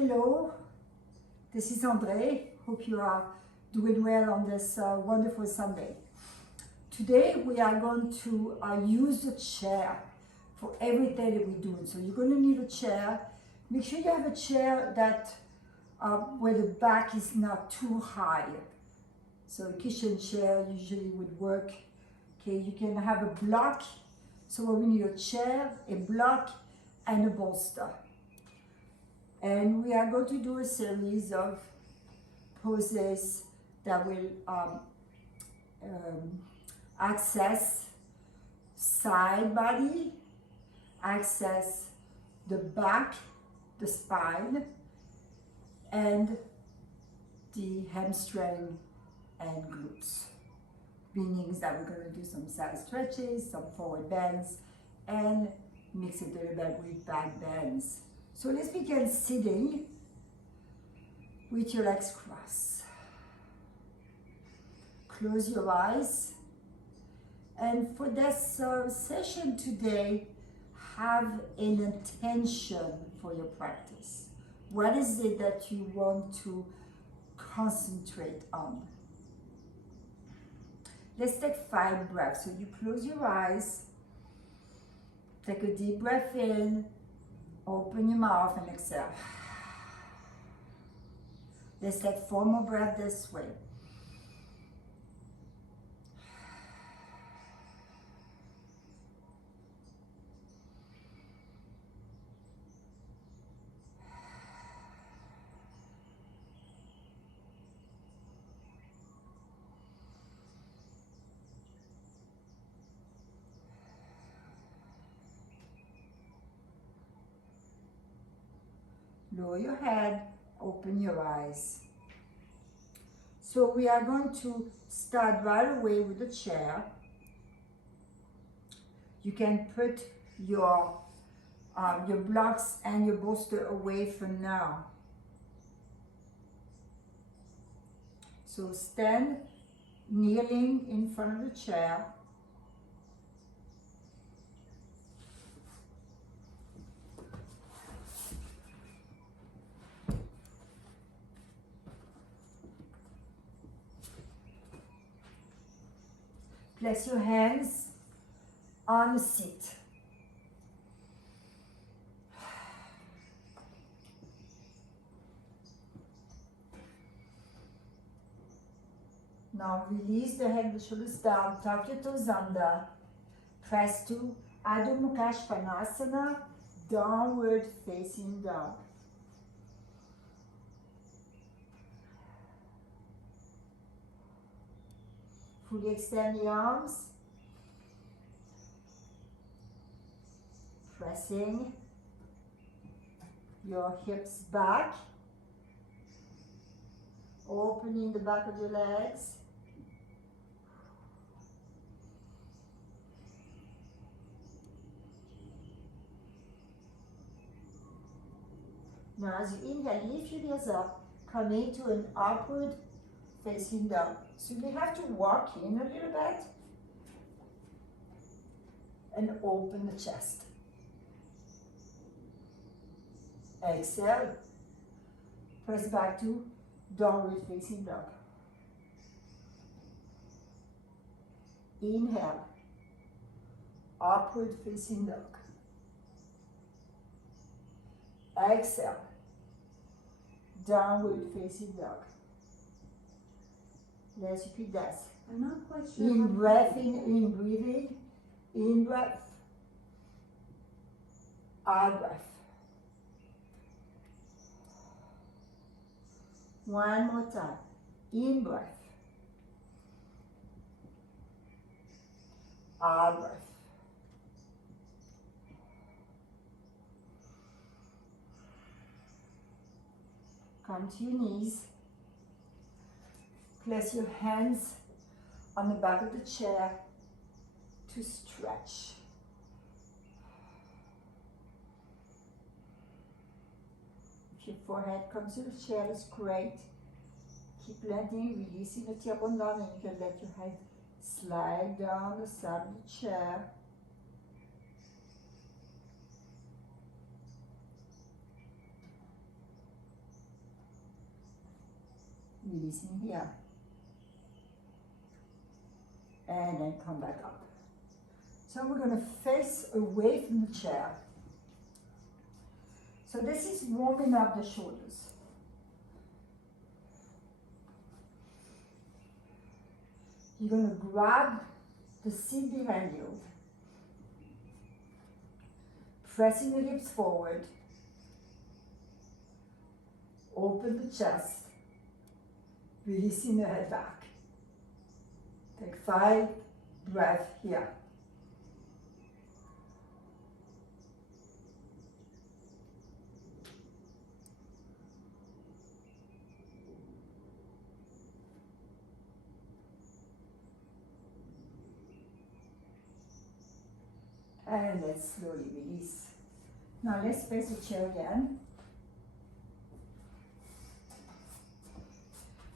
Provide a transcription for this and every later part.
Hello, this is Andree. Hope you are doing well on this wonderful Sunday. Today we are going to use the chair for everything that we're doing. So you're going to need a chair. Make sure you have a chair that where the back is not too high. So a kitchen chair usually would work. Okay, you can have a block. So we need a chair, a block, and a bolster. And we are going to do a series of poses that will access side body, access the back, the spine, and the hamstring and glutes. Meaning that we're going to do some side stretches, some forward bends, and mix it a little bit with back bends. So let's begin sitting with your legs crossed. Close your eyes. And for this session today, have an intention for your practice. What is it that you want to concentrate on? Let's take 5 breaths. So you close your eyes, take a deep breath in, open your mouth and exhale. Let's take 4 more breaths this way. Lower your head, open your eyes. So we are going to start right away with the chair. You can put your blocks and your bolster away for now. So stand kneeling in front of the chair. Place your hands on the seat. Now release the head, the shoulders down, tuck your toes under. Press to Adho Mukha Svanasana, downward facing dog. Fully extend the arms, pressing your hips back, opening the back of your legs. Now as you inhale, lift your heels up, come into an upward facing dog. So you have to walk in a little bit and open the chest. Exhale. Press back to downward facing dog. Inhale. Upward facing dog. Exhale. Downward facing dog. Let's repeat that. I'm not quite sure. In breath, in breathing, in breath, out breath. One more time. In breath, out breath. Come to your knees. Place your hands on the back of the chair to stretch. If your forehead comes to the chair, that's great. Keep letting, releasing the tailbone down, and you can let your head slide down the side of the chair. releasing here. And then come back up. So we're going to face away from the chair. So this is warming up the shoulders. You're going to grab the seat behind you, pressing the hips forward, open the chest, releasing the head back. Take 5 breaths here. And let's slowly release. Now let's face the chair again.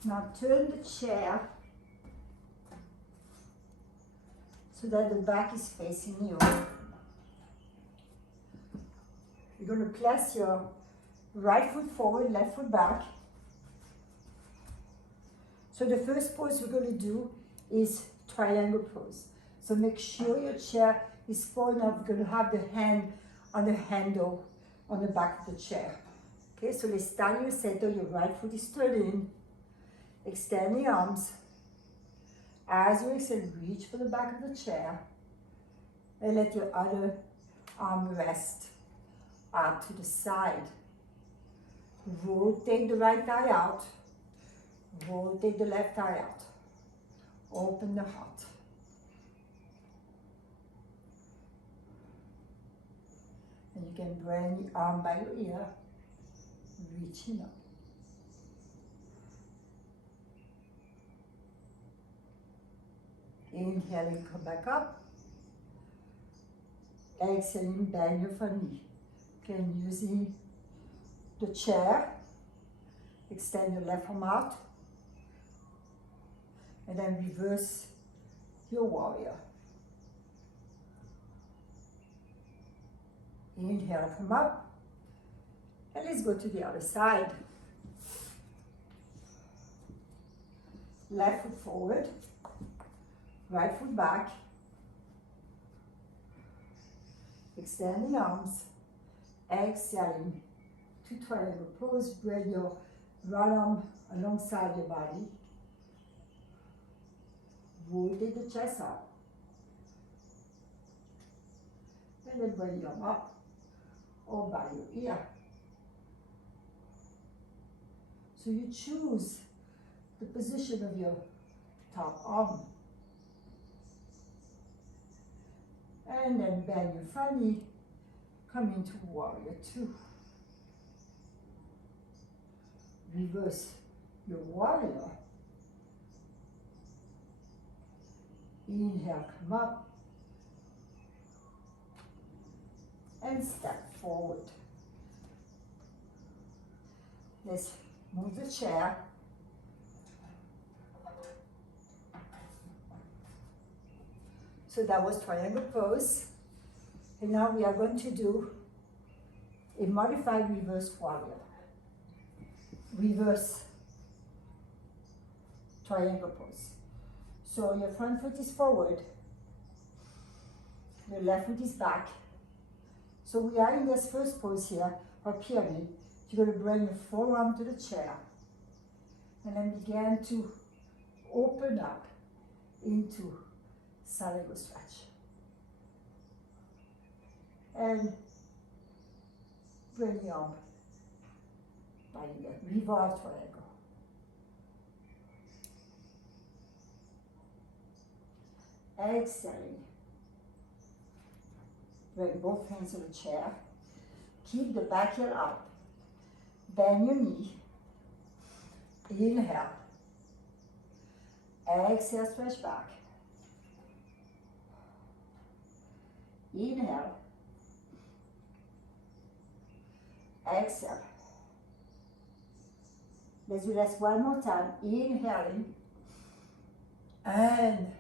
Now turn the chair so that the back is facing you. You're going to place your right foot forward, left foot back. So the first pose we're going to do is triangle pose. So make sure your chair is far enough. You're going to have the hand on the handle on the back of the chair. Okay, so let's start in your center. Your right foot is turned in. Extend the arms. As you extend, reach for the back of the chair. And let your other arm rest out to the side. Rotate the right thigh out. Rotate the left thigh out. Open the heart. And you can bring the arm by your ear, reaching up. Inhaling, come back up. Exhaling, bend your front knee. Again, using the chair, extend your left arm out, and then reverse your warrior. Inhale, come up, and let's go to the other side. Left foot forward, right foot back, extending arms, exhaling to triangle pose. Bring your right arm alongside your body, rotate the chest up, and then bring your arm up or by your ear. So you choose the position of your top arm. And then bend your front knee, come into warrior 2. Reverse your warrior. Inhale, come up. And step forward. Let's move the chair. So that was triangle pose. And now we are going to do a modified reverse warrior. Reverse triangle pose. So your front foot is forward, your left foot is back. So we are in this first pose here, or pyramid. You're going to bring your forearm to the chair and then begin to open up into side angle stretch. And bring the arm by your revolve triangle. Exhaling. Bring both hands to the chair. Keep the back heel up. Bend your knee. Inhale. Exhale, stretch back. Inhale. Exhale. Let's do this one more time. Inhaling. And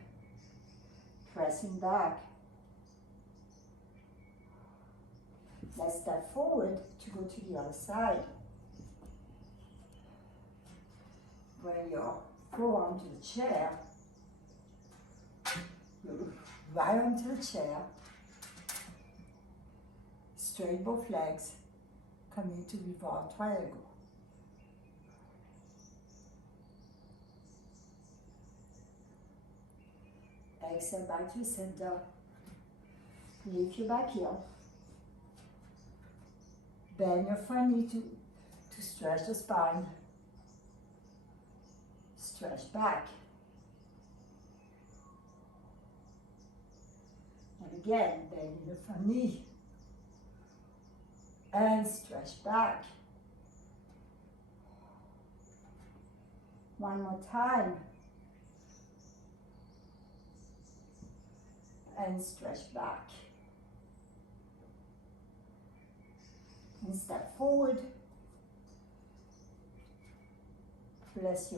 pressing back. Let's step forward to go to the other side. Bring your forearm to the chair. Right onto the chair. Straight both legs. Come into revolve triangle. Exhale back to the center. Lift your back heel. Bend your front knee to stretch the spine. Stretch back. And again, bend your front knee. And stretch back. One more time. And stretch back. And step forward. Place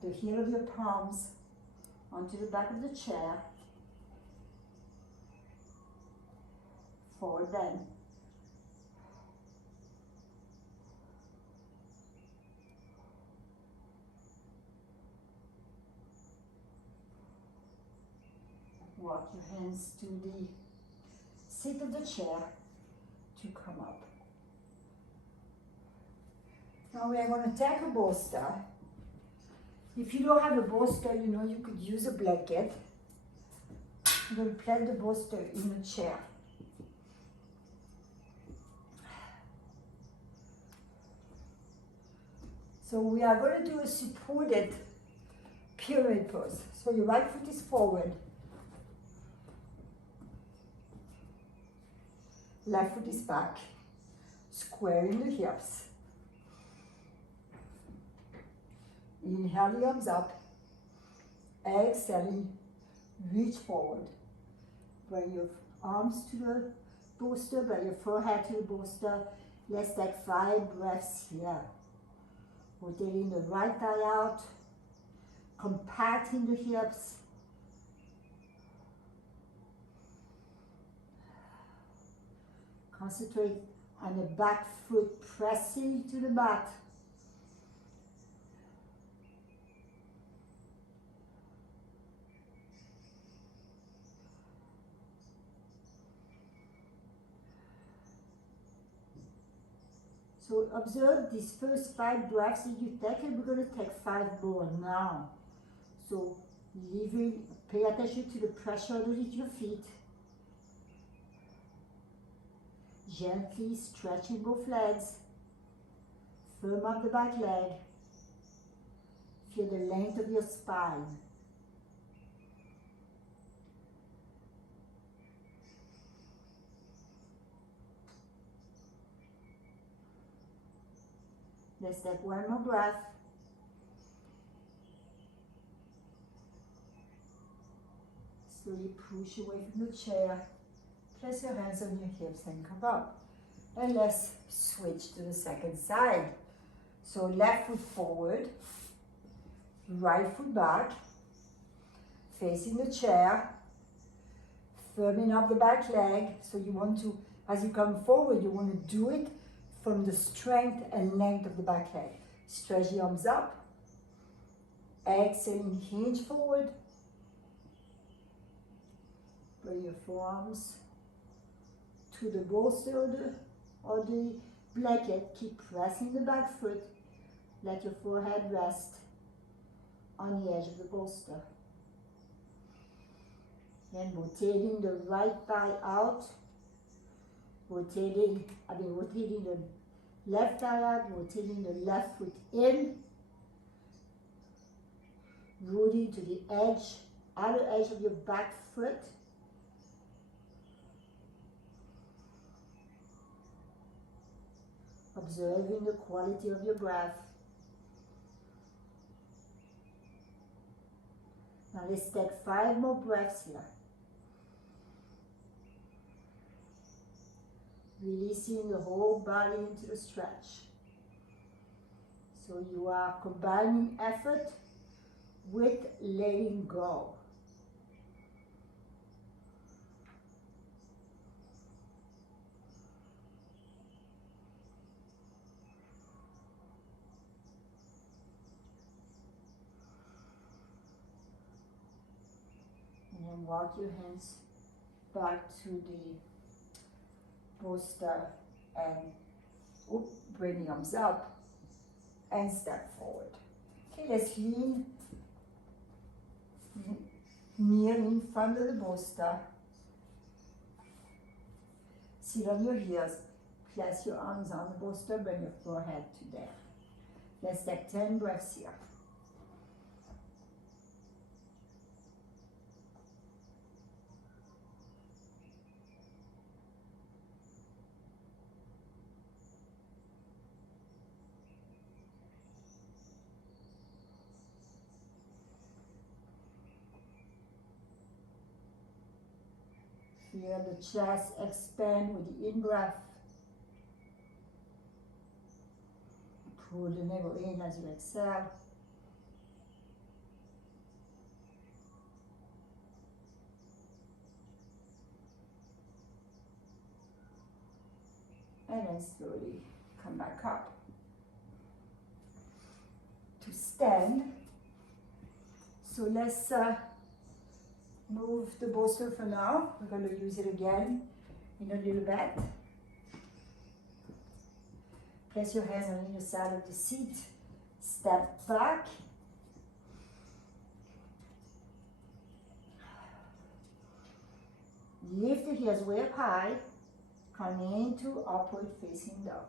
the heel of your palms onto the back of the chair. Forward bend. Walk your hands to the seat of the chair to come up. Now we are going to take a bolster. If you don't have a bolster, you could use a blanket. I'm going to place the bolster in the chair. So we are going to do a supported pyramid pose. So your right foot is forward. Left foot is back. Squaring the hips. Inhale the arms up. Exhaling, reach forward. Bring your arms to the bolster, bring your forehead to the bolster. Let's take 5 breaths here. Rotating the right thigh out. Compacting the hips. Concentrate on the back foot pressing to the mat. So observe these first 5 breaths that you take, and we're going to take 5 more now. So pay attention to the pressure underneath your feet. Gently stretching both legs. Firm up the back leg. Feel the length of your spine. Let's take one more breath. Slowly push away from the chair. Place your hands on your hips and come up. And let's switch to the second side. So left foot forward, right foot back, facing the chair, firming up the back leg. So you want to, as you come forward, you want to do it from the strength and length of the back leg. Stretch the arms up. Exhaling, hinge forward. Bring your forearms to the bolster or the blanket. Keep pressing the back foot. Let your forehead rest on the edge of the bolster. Then rotating the right thigh out. Rotating the left thigh out, rotating the left foot in, rooting to the edge, outer edge of your back foot. Observing the quality of your breath. Now let's take 5 more breaths here. Releasing the whole body into the stretch. So you are combining effort with letting go. And walk your hands back to the bolster and bring the arms up and step forward. Okay, let's lean near in front of the bolster. Sit on your heels, place your arms on the bolster, bring your forehead to there. Let's take 10 breaths here. Feel the chest expand with the in-breath. Pull the navel in as you exhale. And then slowly come back up. To stand, so let's move the bolster for now. We're going to use it again in a little bit. Place your hands on either side of the seat. Step back. Lift the heels way up high. Come into upward facing dog.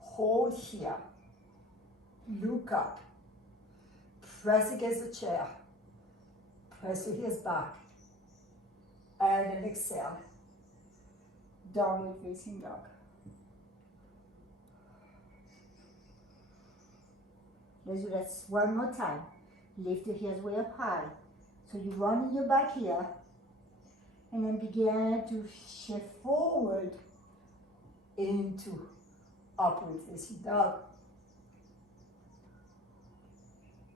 Hold here. Look up. Press against the chair. Press your heels back. And then exhale. Downward facing dog. Let's do that one more time. Lift the heels way up high. So you run in your back here. And then begin to shift forward into upward facing dog.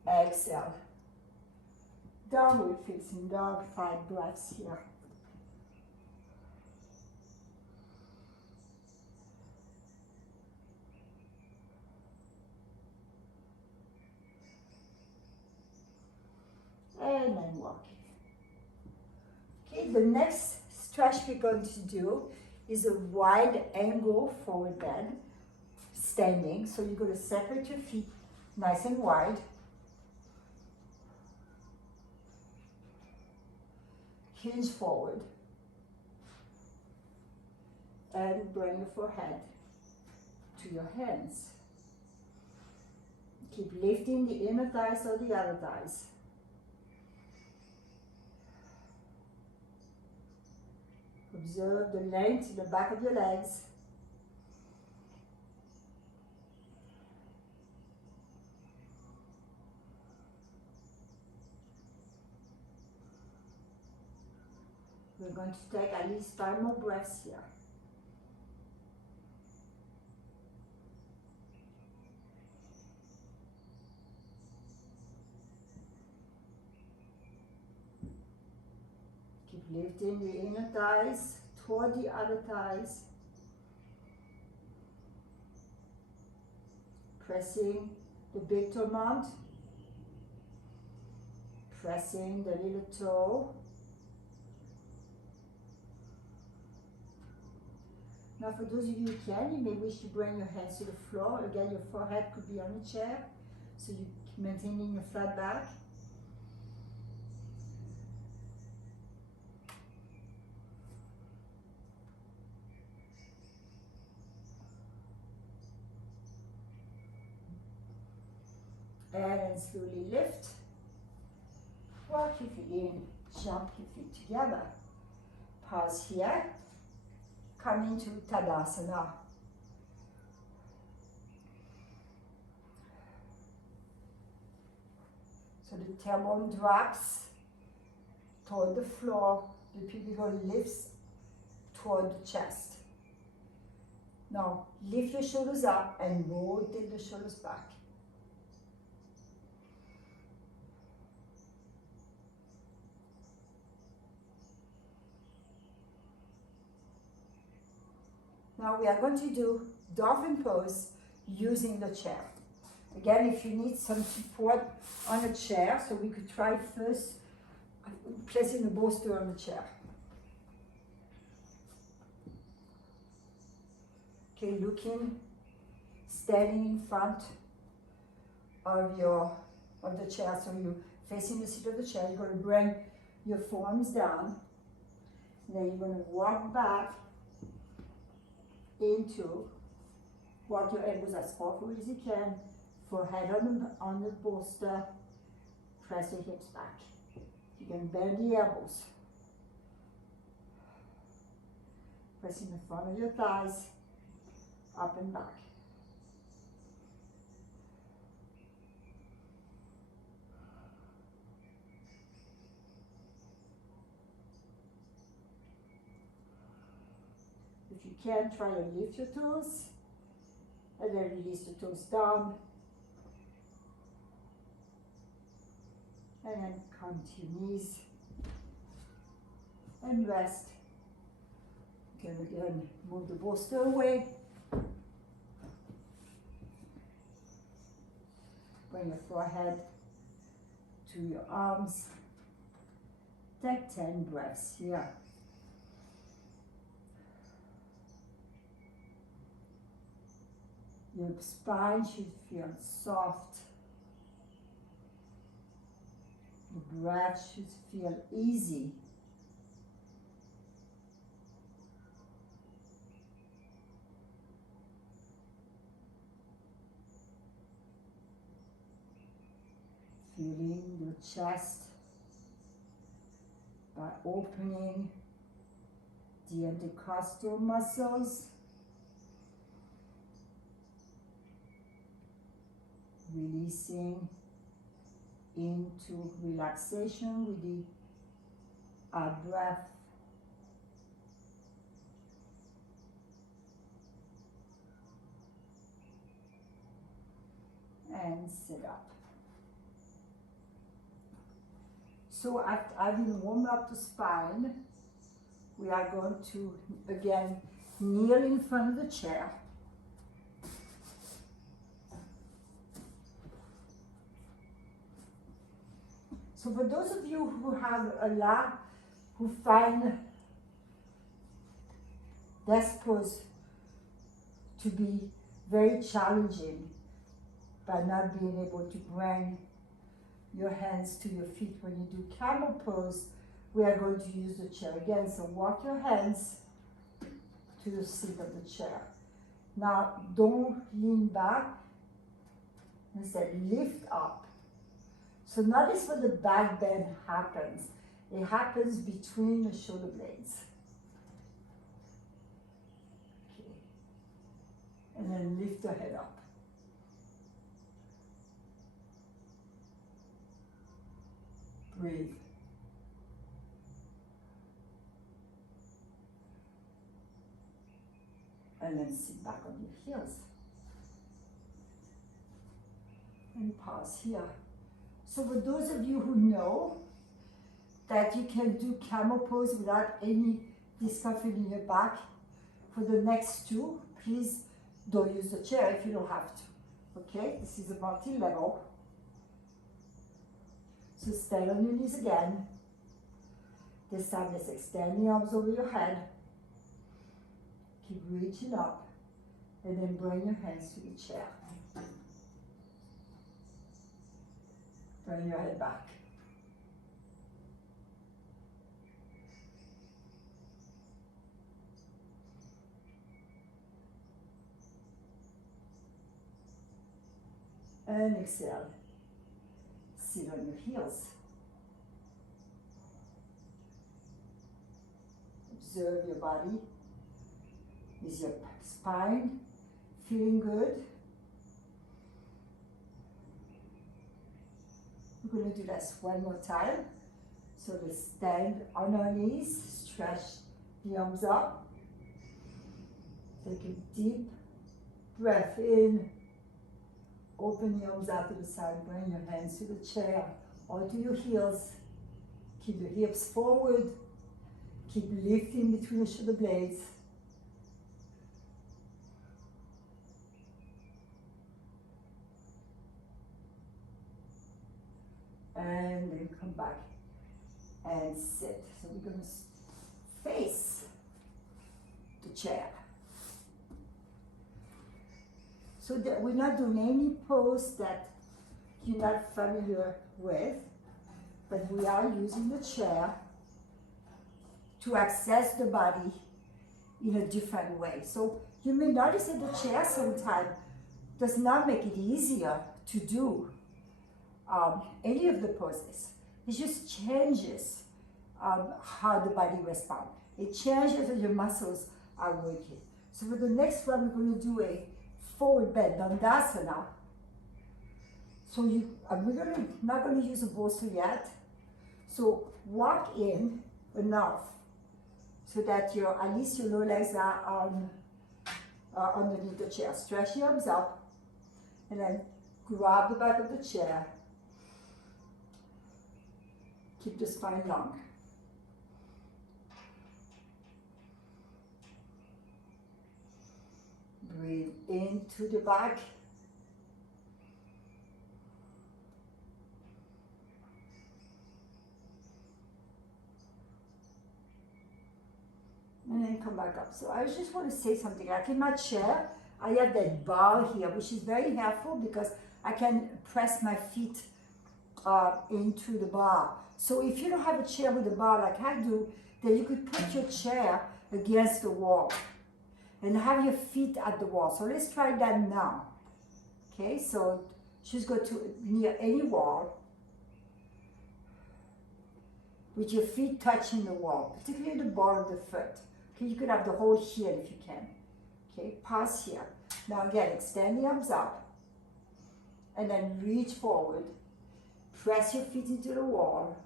Exhale. Downward facing dog, 5 breaths here. And then walking. Okay, the next stretch we're going to do is a wide angle forward bend, standing. So you're going to separate your feet nice and wide. Hinge forward. And bring your forehead to your hands. Keep lifting the inner thighs or the outer thighs. Observe the length in the back of your legs. We're going to take at least 5 more breaths here. Keep lifting the inner thighs toward the outer thighs. Pressing the big toe mount. Pressing the little toe. Now for those of you who can, you may wish to bring your hands to the floor. Again, your forehead could be on the chair, so you're maintaining your flat back. And then slowly lift. Walk your feet in, jump your feet together. Pause here. Come into Tadasana. So the tailbone drops toward the floor, the pubic lifts toward the chest. Now lift your shoulders up and rotate the shoulders back. Now we are going to do dolphin pose using the chair. Again, if you need some support on a chair, so we could try first placing the bolster on the chair. Okay, looking, standing in front of the chair, so you're facing the seat of the chair. You're going to bring your forearms down. Then you're going to walk back into, walk your elbows as forward as you can, forehead on the bolster, press your hips back. You can bend the elbows. Pressing the front of your thighs, up and back. If you can, try and lift your toes, and then release the toes down. And then come to your knees and rest. You can again move the bolster away. Bring your forehead to your arms. Take 10 breaths here. Your spine should feel soft. The breath should feel easy. Feeling your chest by opening the intercostal muscles, releasing into relaxation with the out breath. And sit up. So after having warmed up the spine, we are going to again kneel in front of the chair. So for those of you who find desk pose to be very challenging by not being able to bring your hands to your feet when you do camel pose, we are going to use the chair again. So walk your hands to the seat of the chair. Now don't lean back, instead lift up. So notice where the back bend happens. It happens between the shoulder blades. Okay. And then lift the head up. Breathe. And then sit back on your heels. And pause here. So for those of you who know that you can do camel pose without any discomfort in your back, for the next two, please don't use the chair if you don't have to. Okay, this is a multi-level. So stand on your knees again. This time let's extend the arms over your head. Keep reaching up, and then bring your hands to the chair. Bring your head back. And exhale. Sit on your heels. Observe your body. Is your spine feeling good? We're going to do this one more time. So let's stand on our knees, stretch the arms up. Take a deep breath in. Open the arms out to the side, bring your hands to the chair or to your heels. Keep the hips forward. Keep lifting between the shoulder blades. And then come back and sit. So we're going to face the chair. So that we're not doing any pose that you're not familiar with, but we are using the chair to access the body in a different way. So you may notice that the chair sometimes does not make it easier to do any of the poses. It just changes how the body responds. It changes how your muscles are working. So for the next one, we're going to do a forward bend, Dandasana. So we're not going to use a bolster yet. So walk in enough so that at least your lower legs are underneath the chair. Stretch your arms up and then grab the back of the chair. Keep the spine long. Breathe into the back. And then come back up. So I just want to say something. Like in my chair, I have that bar here, which is very helpful because I can press my feet into the bar. So if you don't have a chair with a bar like I do, then you could put your chair against the wall and have your feet at the wall. So let's try that now. Okay, so just go to near any wall with your feet touching the wall, particularly the ball of the foot. Okay, you could have the whole heel if you can. Okay, pause here. Now again, extend the arms up and then reach forward. Press your feet into the wall.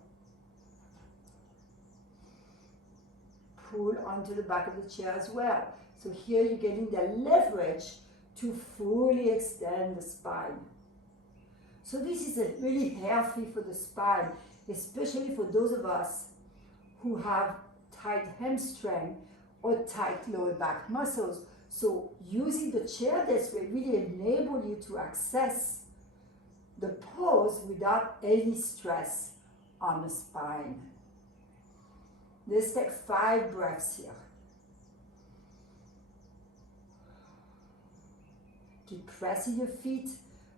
Pull onto the back of the chair as well. So here you're getting the leverage to fully extend the spine. So this is really healthy for the spine, especially for those of us who have tight hamstring or tight lower back muscles. So using the chair this way really enable you to access the pose without any stress on the spine. Let's take 5 breaths here. Keep pressing your feet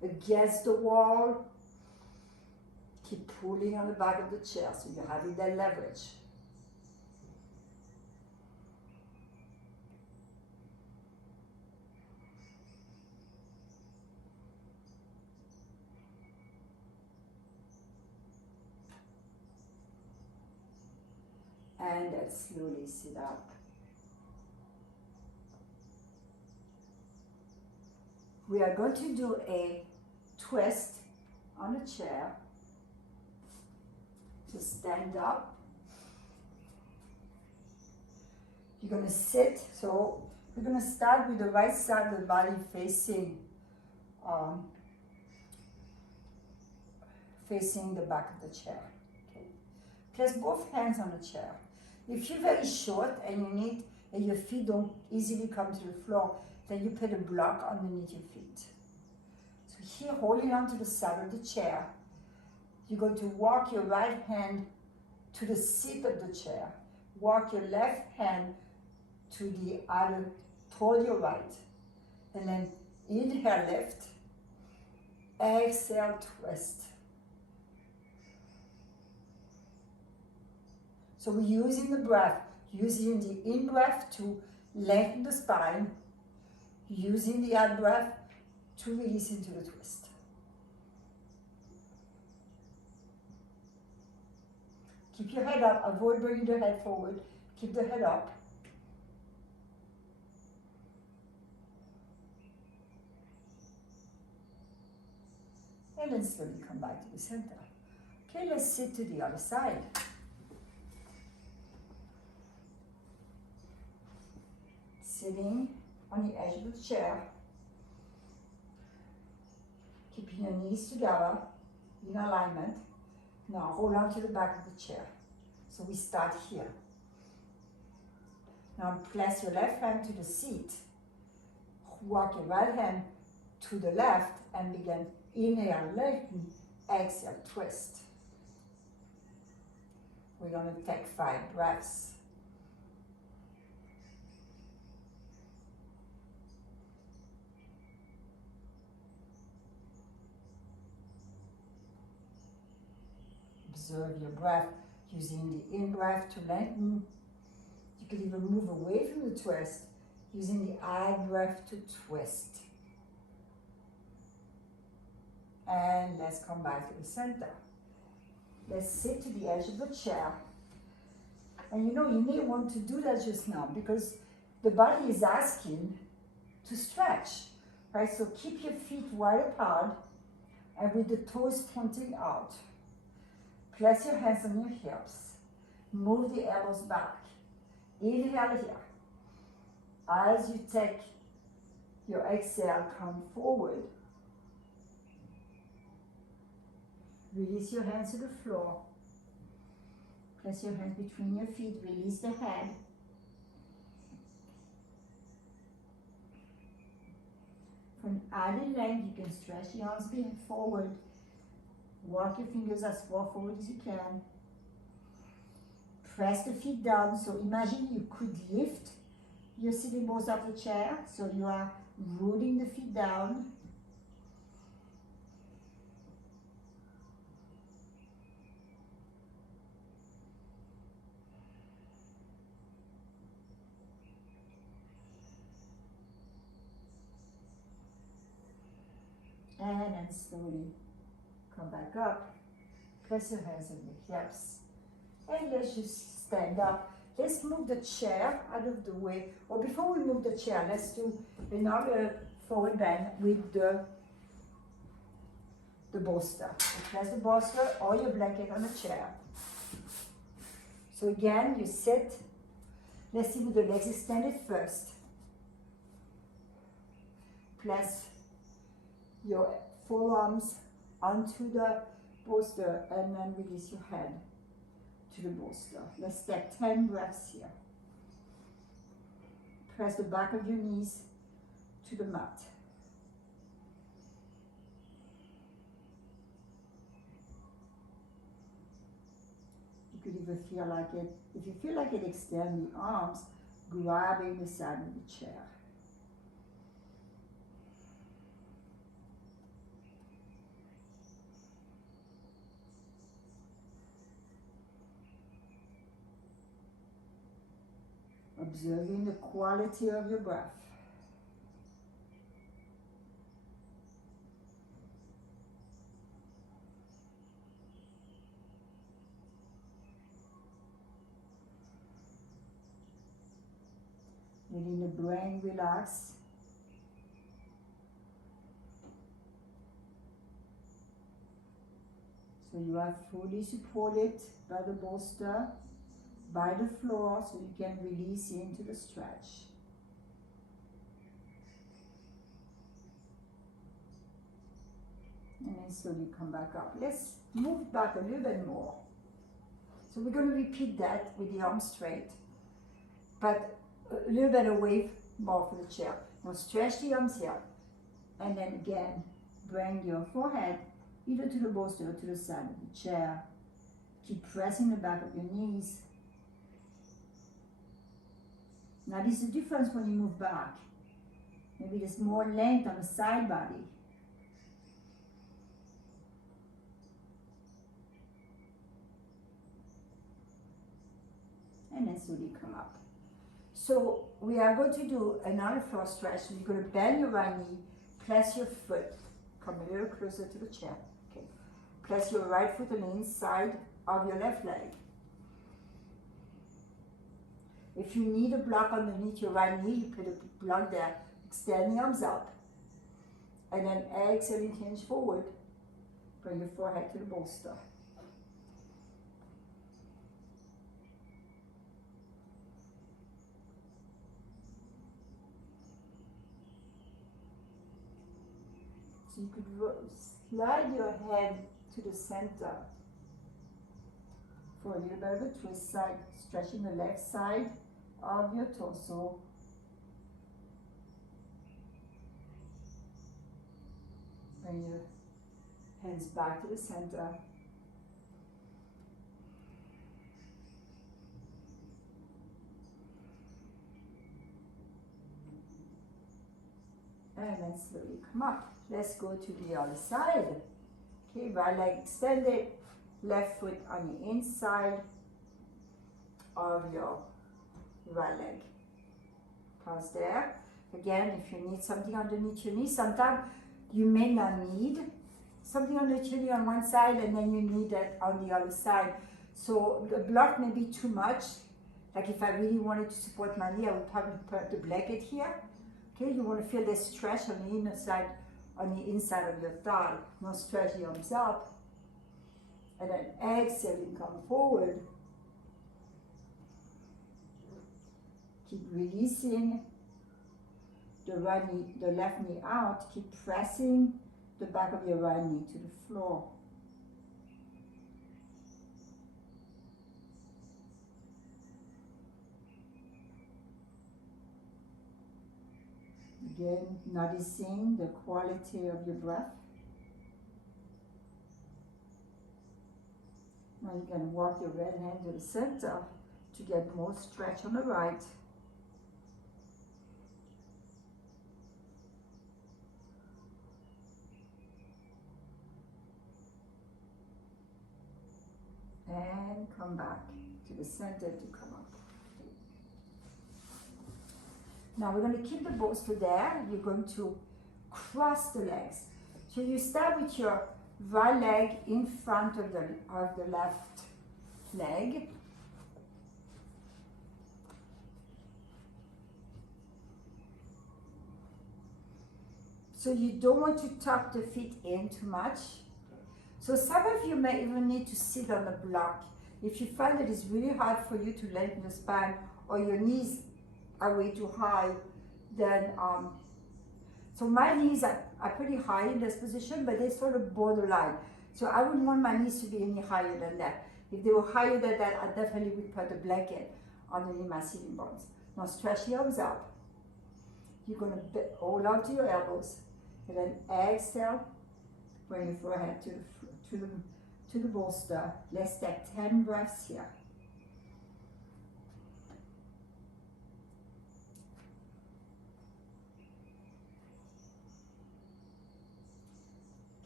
against the wall. Keep pulling on the back of the chair so you're having that leverage. And then slowly sit up. We are going to do a twist on a chair. So stand up. You're going to sit. So we're going to start with the right side of the body facing facing the back of the chair. Okay. Place both hands on the chair. If you're very short and your feet don't easily come to the floor, then you put a block underneath your feet. So here, holding on to the side of the chair, you're going to walk your right hand to the seat of the chair. Walk your left hand to the other, toward your right. And then inhale, lift. Exhale, twist. So we're using the breath, using the in-breath to lengthen the spine, using the out-breath to release into the twist. Keep your head up, avoid bringing the head forward, keep the head up. And then slowly come back to the center. Okay, let's sit to the other side. Sitting on the edge of the chair, keeping your knees together in alignment. Now hold on to the back of the chair. So we start here. Now place your left hand to the seat. Walk your right hand to the left and begin inhale, lengthen, exhale, twist. We're going to take 5 breaths. Observe your breath, using the in-breath to lengthen. You can even move away from the twist, using the out-breath to twist. And let's come back to the center. Let's sit to the edge of the chair. And you may want to do that just now because the body is asking to stretch, right? So keep your feet wide apart and with the toes pointing out. Place your hands on your hips. Move the elbows back. Inhale here. As you take your exhale, come forward. Release your hands to the floor. Place your hands between your feet. Release the head. For an added length, you can stretch your arms forward. Walk your fingers as far forward as you can. Press the feet down. So imagine you could lift your sitting bones off the chair. So you are rooting the feet down. And then slowly come back up. Press your hands on your hips. And let's just stand up. Let's move the chair out of the way. Or before we move the chair, let's do another forward bend with the bolster. Place the bolster or your blanket on the chair. So again, you sit. Let's see with the legs extended first. Place your forearms onto the bolster and then release your head to the bolster. Let's take 10 breaths here. Press the back of your knees to the mat. You could even feel like it, if you feel like it, extend the arms, grabbing the side of the chair. Observing the quality of your breath. Letting the brain relax. So you are fully supported by the bolster, by the floor, so you can release into the stretch. And then slowly come back up. Let's move back a little bit more. So we're going to repeat that with the arms straight, but a little bit away more from the chair. Now stretch the arms here, and then again, bring your forehead either to the bolster or to the side of the chair. Keep pressing the back of your knees. Now this is the difference when you move back. Maybe there's more length on the side body. And then slowly come up. So we are going to do another floor stretch. So you're going to bend your right knee, place your foot, come a little closer to the chair. Okay. Place your right foot on the inside of your left leg. If you need a block underneath your right knee, you put a block there. Extend the arms up. And then exhale, hinge forward. Bring your forehead to the bolster. So you could slide your head to the center for a little bit of a twist side, stretching the left side of your torso. Bring your hands back to the center. And then slowly come up. Let's go to the other side. Okay, right leg extended, left foot on the inside of your right leg. Pause there. Again, if you need something underneath your knee, sometimes you may not need something underneath your knee on one side and then you need it on the other side. So the block may be too much. Like if I really wanted to support my knee, I would probably put the blanket here. Okay, you want to feel the stretch on the inner side, on the inside of your thigh. Now stretch the arms up. And then exhaling, come forward. Keep releasing the right knee, the left knee out. Keep pressing the back of your right knee to the floor. Again, noticing the quality of your breath. Now you can walk your right hand to the center to get more stretch on the right. And come back to the center to come up. Now we're going to keep the bolster there. You're going to cross the legs. So you start with your right leg in front of the left leg. So you don't want to tuck the feet in too much. So some of you may even need to sit on the block. If you find that it's really hard for you to lengthen the spine or your knees are way too high, then so my knees are pretty high in this position, but they're sort of borderline. So I wouldn't want my knees to be any higher than that. If they were higher than that, I definitely would put a blanket underneath my sitting bones. Now stretch the arms up. You're going to hold on to your elbows, and then exhale. Bring your forehead to the bolster. Let's take 10 breaths here.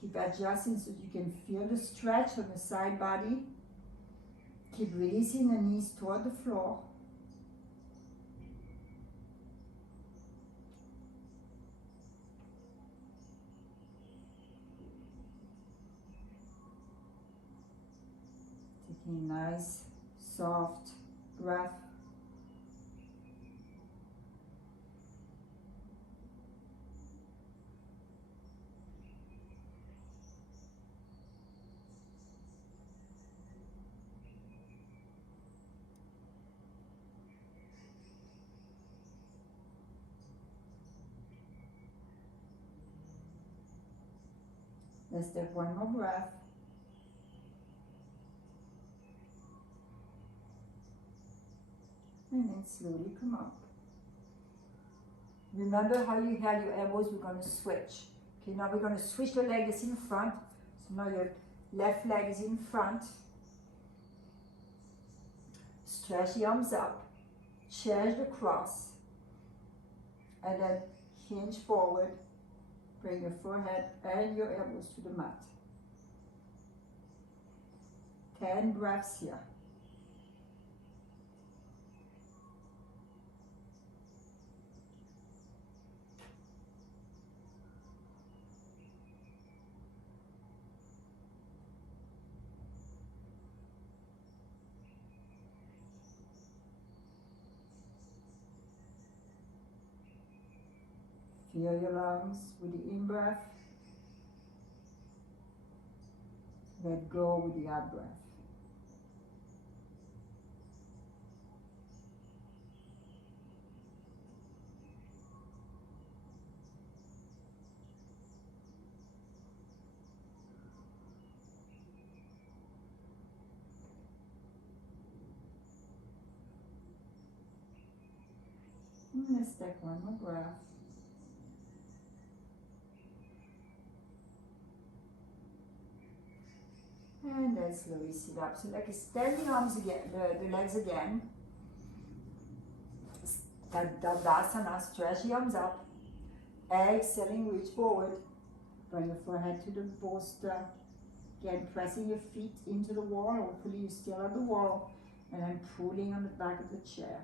Keep adjusting so you can feel the stretch on the side body. Keep releasing the knees toward the floor. Taking nice, soft breath. Let's take one more breath. And then slowly come up. Remember how you had your elbows, we're going to switch. Okay, now we're going to switch the leg that's in front. So now your left leg is in front. Stretch the arms up. Change the cross. And then hinge forward. Bring your forehead and your elbows to the mat. 10 breaths here. Feel your lungs with the in-breath. Let go with the out-breath. Let's take one more breath. And then slowly sit up. So like extend the arms again, the legs again. Dandasana, stretch the arms up. Exhaling, reach forward. Bring your forehead to the bolster. Again, pressing your feet into the wall. Hopefully you're still on the wall. And then pulling on the back of the chair.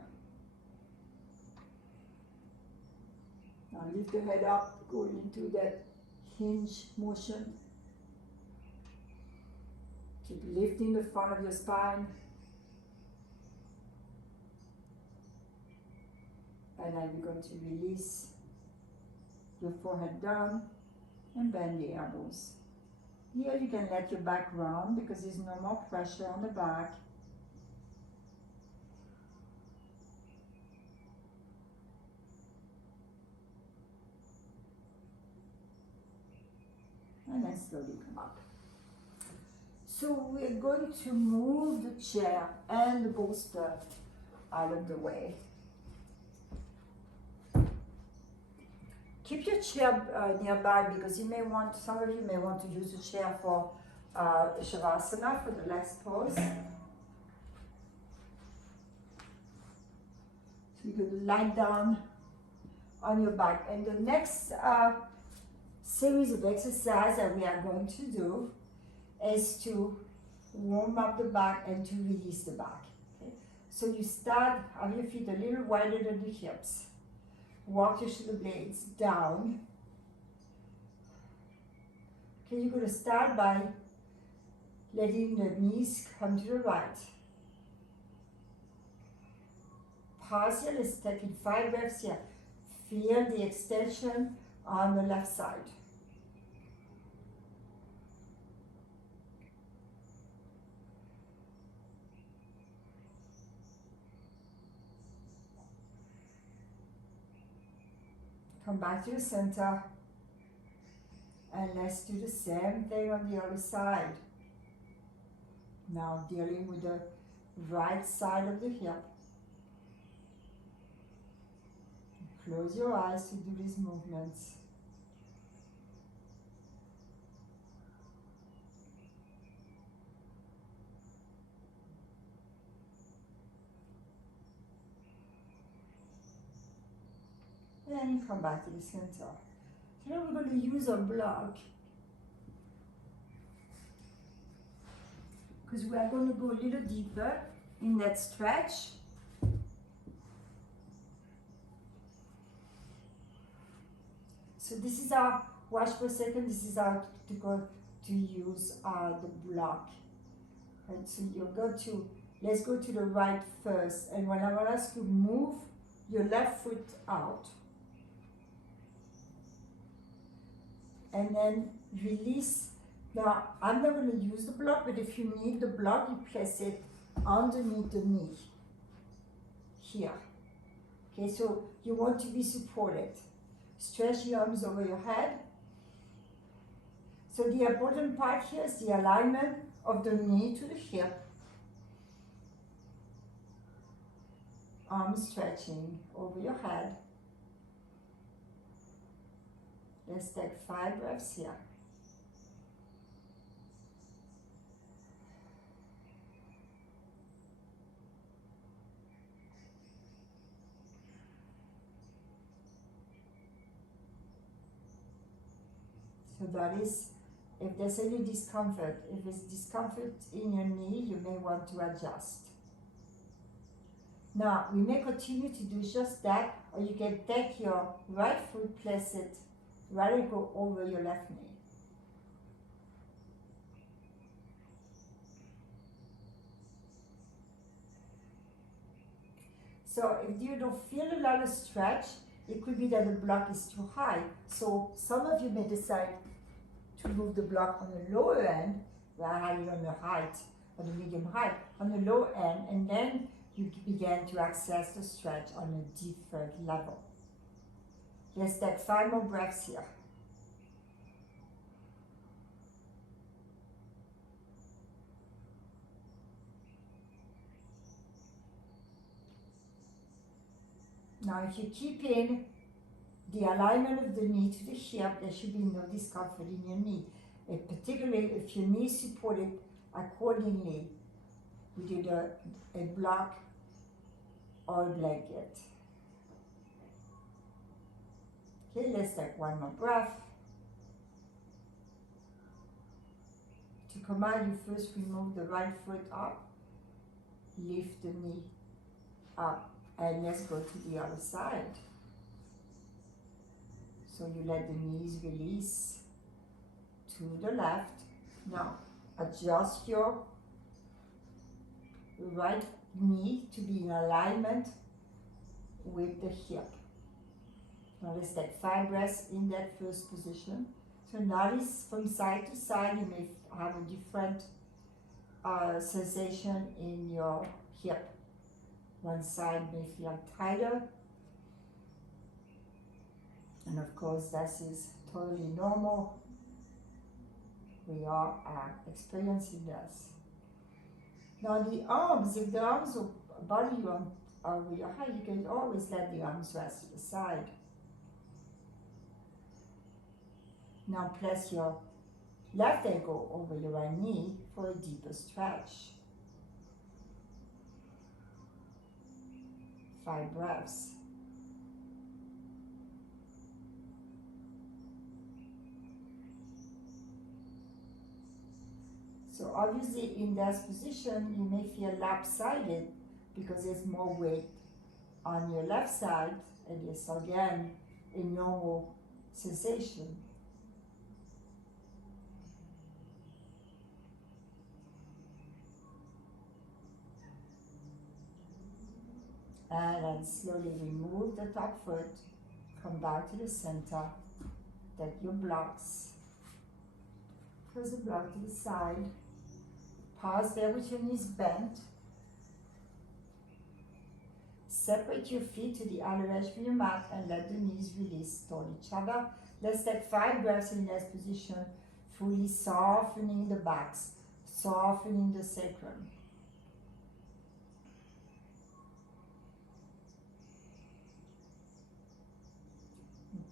Now lift the head up, going into that hinge motion. Keep lifting the front of your spine. And then we're going to release your forehead down and bend the elbows. Here you can let your back round because there's no more pressure on the back. And then slowly come up. So we're going to move the chair and the bolster out of the way. Keep your chair nearby because you may want, some of you may want to use the chair for Shavasana, for the last pose. So you're going to lie down on your back. And the next series of exercise that we are going to do is to warm up the back and to release the back. Okay? So you start, have your feet a little wider than the hips. Walk your shoulder blades down. Okay, you're going to start by letting the knees come to the right. Pause here, let's take in 5 breaths here. Feel the extension on the left side. Come back to the center. And let's do the same thing on the other side. Now dealing with the right side of the hip. Close your eyes to do these movements. And come back to the center. So now we're going to use a block because we are going to go a little deeper in that stretch. So this is our, watch for a second, this is our to use the block. And so you'll go to, let's go to the right first. And when I will ask you move your left foot out. And then release. Now, I'm not going to use the block, but if you need the block, you place it underneath the knee. Here. Okay, so you want to be supported. Stretch your arms over your head. So the important part here is the alignment of the knee to the hip. Arms stretching over your head. Let's take 5 breaths here. So that is, if there's any discomfort, if there's discomfort in your knee, you may want to adjust. Now, we may continue to do just that, or you can take your right foot, place it right and go over your left knee. So if you don't feel a lot of stretch, it could be that the block is too high. So some of you may decide to move the block on the lower end, rather than on the height, or the medium height, on the low end, and then you begin to access the stretch on a different level. Let's take 5 more breaths here. Now, if you keep in the alignment of the knee to the hip, there should be no discomfort in your knee. And particularly if your knee is supported accordingly with either a block or a blanket. Okay, let's take one more breath. To come out, you first remove the right foot up, lift the knee up, and let's go to the other side. So you let the knees release to the left. Now, adjust your right knee to be in alignment with the hip. Now let's take 5 breaths in that first position. So notice from side to side, you may have a different sensation in your hip. One side may feel tighter. And of course, this is totally normal. We all are experiencing this. Now the arms, if the arms will bother you over your head, you can always let the arms rest to the side. Now place your left ankle over your right knee for a deeper stretch. 5 breaths. So obviously in this position, you may feel lopsided because there's more weight on your left side, and it's again a normal sensation. And then slowly remove the top foot, come back to the center, take your blocks, close the block to the side, pause there with your knees bent, separate your feet to the outer edge of your mat and let the knees release toward each other. Let's take 5 breaths in this position, fully softening the backs, softening the sacrum.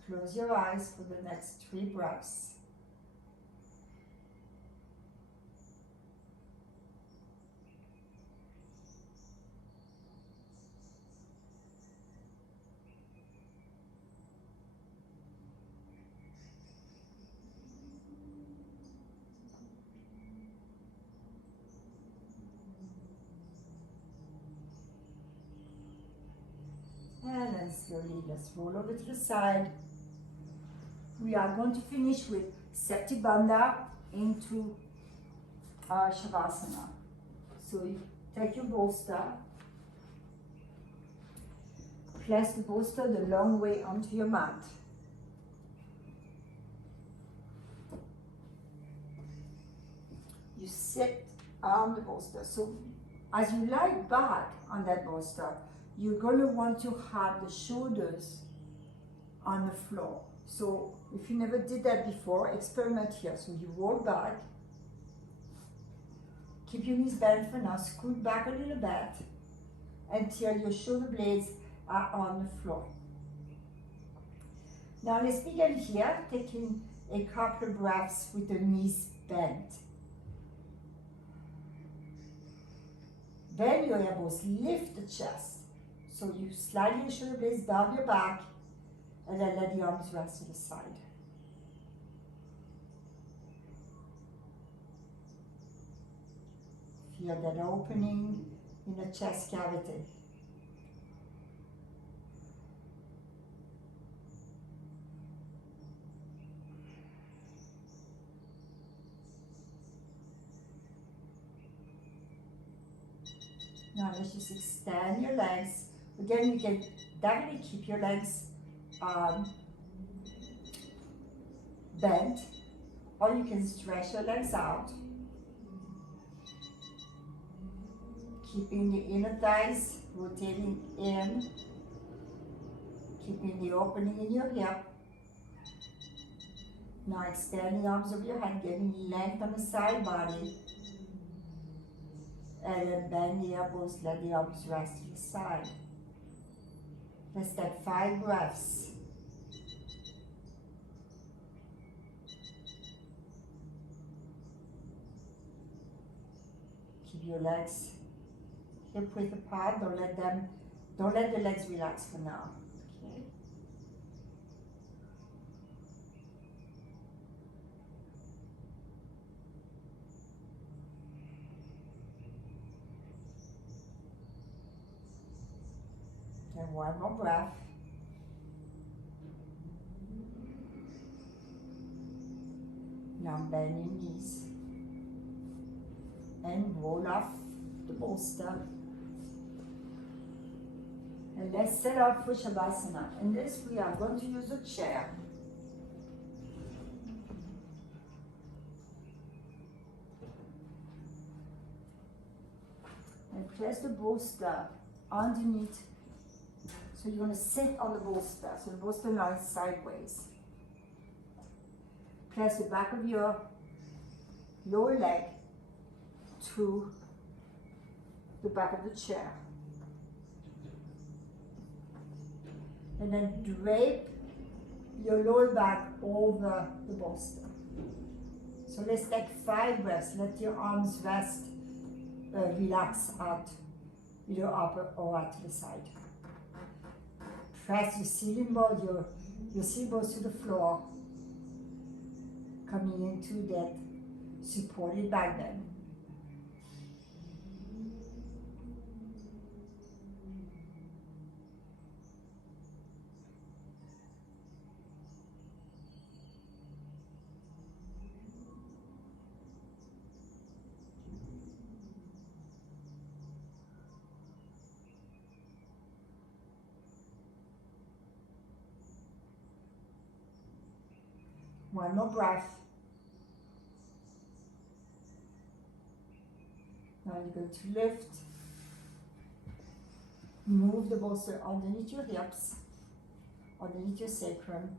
Close your eyes for the next 3 breaths. And then slowly let's roll over to the side. We are going to finish with Septi Bandha into Shavasana. So you take your bolster, place the bolster the long way onto your mat. You sit on the bolster. So as you lie back on that bolster, you're going to want to have the shoulders on the floor. So if you never did that before, experiment here. So you roll back, keep your knees bent for now, scoot back a little bit until your shoulder blades are on the floor. Now let's begin here, taking a couple of breaths with the knees bent. Bend your elbows, lift the chest. So you slide your shoulder blades down your back and then let the arms rest to the side. Feel that opening in the chest cavity. Now let's just extend your legs. Again, you can definitely keep your legs bent, or you can stretch your legs out. Keeping the inner thighs rotating in, keeping the opening in your hip. Now extend the arms over your head, getting length on the side body. And then bend the elbows, let the arms rest to the side. Let's take 5 breaths. Keep your legs hip width apart. Don't let the legs relax for now. Okay. one more breath. Now bend your knees and roll off the bolster. And let's set up for Shavasana. In this, we are going to use a chair. And place the bolster underneath. So you're going to sit on the bolster. So the bolster lies sideways. Place the back of your lower leg to the back of the chair. And then drape your lower back over the bolster. So let's take 5 breaths. Let your arms rest, relax out with your upper or out to the side. Press your ceiling board, your ceiling bones to the floor, coming into that supported back bend. One more breath. Now you're going to lift. Move the bolster underneath your hips, underneath your sacrum.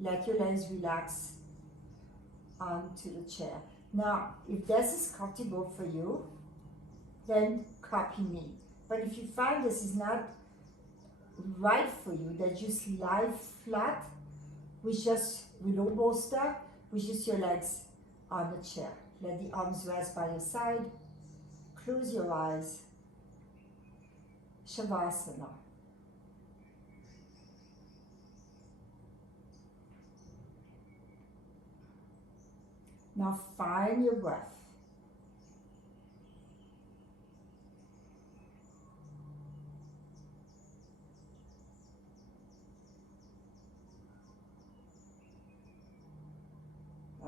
Let your legs relax onto the chair. Now, if this is comfortable for you, then copy me. But if you find this is not right for you, then just lie flat with no bolster, with just your legs on the chair. Let the arms rest by your side. Close your eyes. Shavasana. Now find your breath.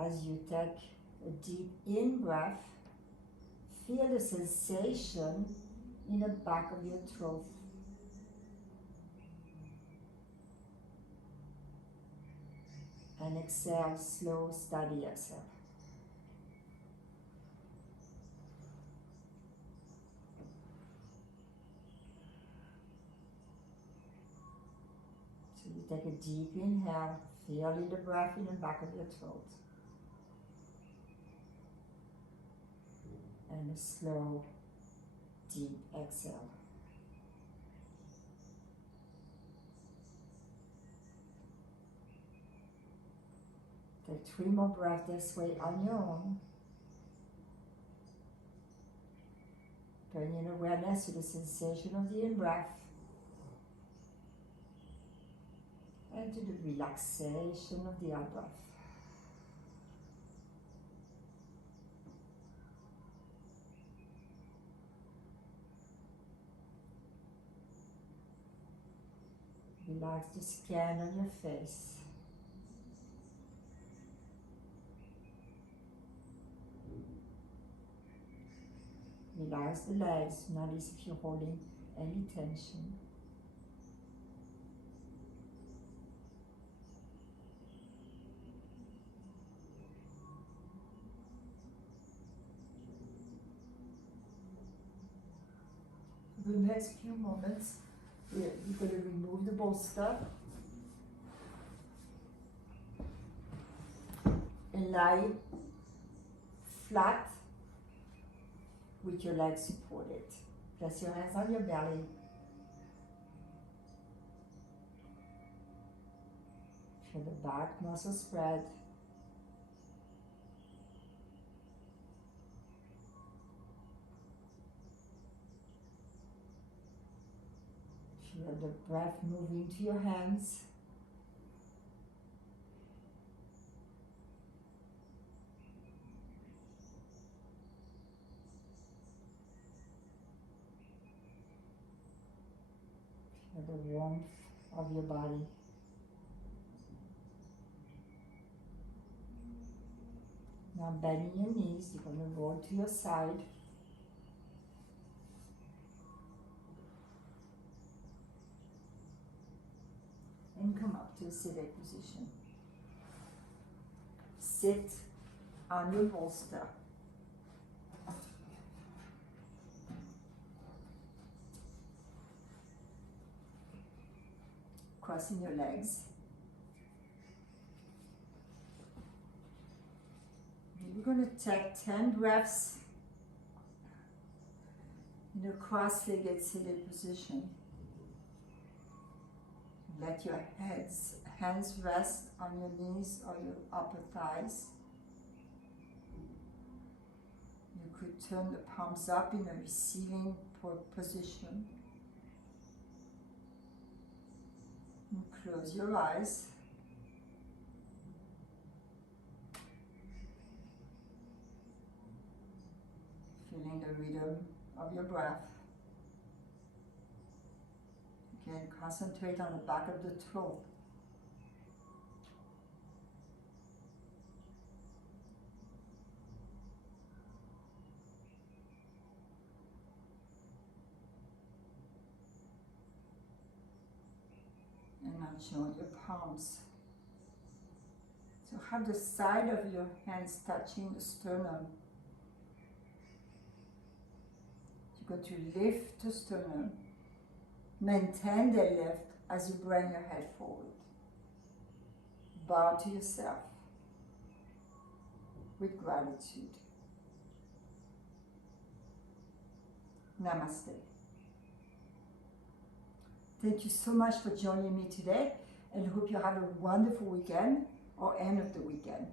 As you take a deep in breath, feel the sensation in the back of your throat. And exhale, slow, steady exhale. So you take a deep inhale, feeling the breath in the back of your throat. And a slow, deep exhale. Take 3 more breaths this way on your own. Bringing awareness to the sensation of the in-breath and to the relaxation of the out-breath. Relax the skin on your face. Relax the legs, notice if you're holding any tension. For the next few moments, you're going to remove the bolster and lie flat with your legs supported. Place your hands on your belly. Feel the back muscle spread. Feel the breath moving to your hands. Feel the warmth of your body. Now bending your knees, you're going to roll to your side. And come up to a seated position. Sit on your bolster. Crossing your legs. We're going to take 10 breaths in a cross-legged seated position. Let your hands rest on your knees or your upper thighs. You could turn the palms up in a receiving position. And close your eyes. Feeling the rhythm of your breath. Again, concentrate on the back of the throat. And now join your palms. So have the side of your hands touching the sternum. You're going to lift the sternum. Maintain the lift as you bring your head forward. Bow to yourself with gratitude. Namaste. Thank you so much for joining me today, and hope you have a wonderful weekend or end of the weekend.